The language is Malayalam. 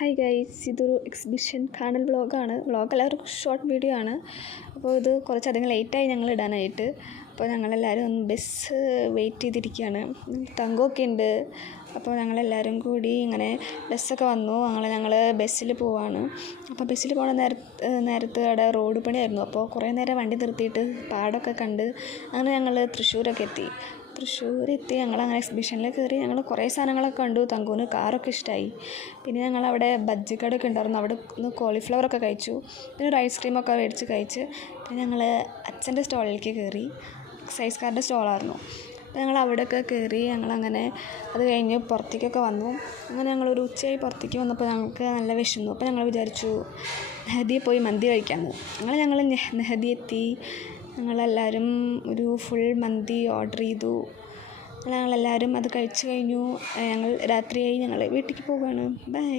ഹായ് ഗൈസ്, ഇതൊരു എക്സിബിഷൻ കാണൽ വ്ളോഗാണ്. വ്ളോഗല്ല, ഒരു ഷോർട്ട് വീഡിയോ ആണ്. അപ്പോൾ ഇത് കുറച്ചധികം ലേറ്റായി ഞങ്ങൾ ഇടാനായിട്ട്. അപ്പോൾ ഞങ്ങളെല്ലാവരും ഒന്ന് ബസ് വെയിറ്റ് ചെയ്തിരിക്കുകയാണ്. തങ്കമൊക്കെ ഉണ്ട്. അപ്പോൾ ഞങ്ങളെല്ലാവരും കൂടി ഇങ്ങനെ ബസ്സൊക്കെ വന്നു. ഞങ്ങൾ ബസ്സിൽ പോവാണ്. അപ്പോൾ ബസ്സിൽ പോകണ നേരത്ത് അവിടെ റോഡ് പണിയായിരുന്നു. അപ്പോൾ കുറേ നേരം വണ്ടി നിർത്തിയിട്ട് പാടമൊക്കെ കണ്ട് അങ്ങനെ ഞങ്ങൾ തൃശ്ശൂരൊക്കെ എത്തി. ഞങ്ങളങ്ങനെ എക്സിബിഷനിൽ കയറി. ഞങ്ങൾ കുറേ സാധനങ്ങളൊക്കെ കണ്ടു. തങ്കുവിന് കാറൊക്കെ ഇഷ്ടമായി. പിന്നെ ഞങ്ങളവിടെ ബജ്ജിക്കടയൊക്കെ ഉണ്ടായിരുന്നു. അവിടെ നിന്ന് കോളിഫ്ലവറൊക്കെ കഴിച്ചു. പിന്നെ ഒരു ഐസ്ക്രീമൊക്കെ മേടിച്ച് കഴിച്ച് പിന്നെ ഞങ്ങൾ അച്ഛൻ്റെ സ്റ്റോളിലേക്ക് കയറി. എക്സൈസുകാരുടെ സ്റ്റോളായിരുന്നു. അപ്പോൾ ഞങ്ങൾ അവിടെയൊക്കെ കയറി. ഞങ്ങളങ്ങനെ അത് കഴിഞ്ഞ് പുറത്തേക്കൊക്കെ വന്നു. അങ്ങനെ ഞങ്ങളൊരു ഉച്ചയായി പുറത്തേക്ക് വന്നപ്പോൾ ഞങ്ങൾക്ക് നല്ല വിശന്നു. അപ്പോൾ ഞങ്ങൾ വിചാരിച്ചു നെഹദിയിൽ പോയി മന്തി കഴിക്കാമെന്ന്. ഞങ്ങൾ നെഹദി എത്തി. ഞങ്ങളെല്ലാവരും ഒരു ഫുൾ മന്തി ഓർഡർ ചെയ്തു. ഞങ്ങളെല്ലാവരും അത് കഴിച്ചു കഴിഞ്ഞു. രാത്രിയായി. ഞങ്ങൾ വീട്ടിലേക്ക് പോവുകയാണ്. ബൈ.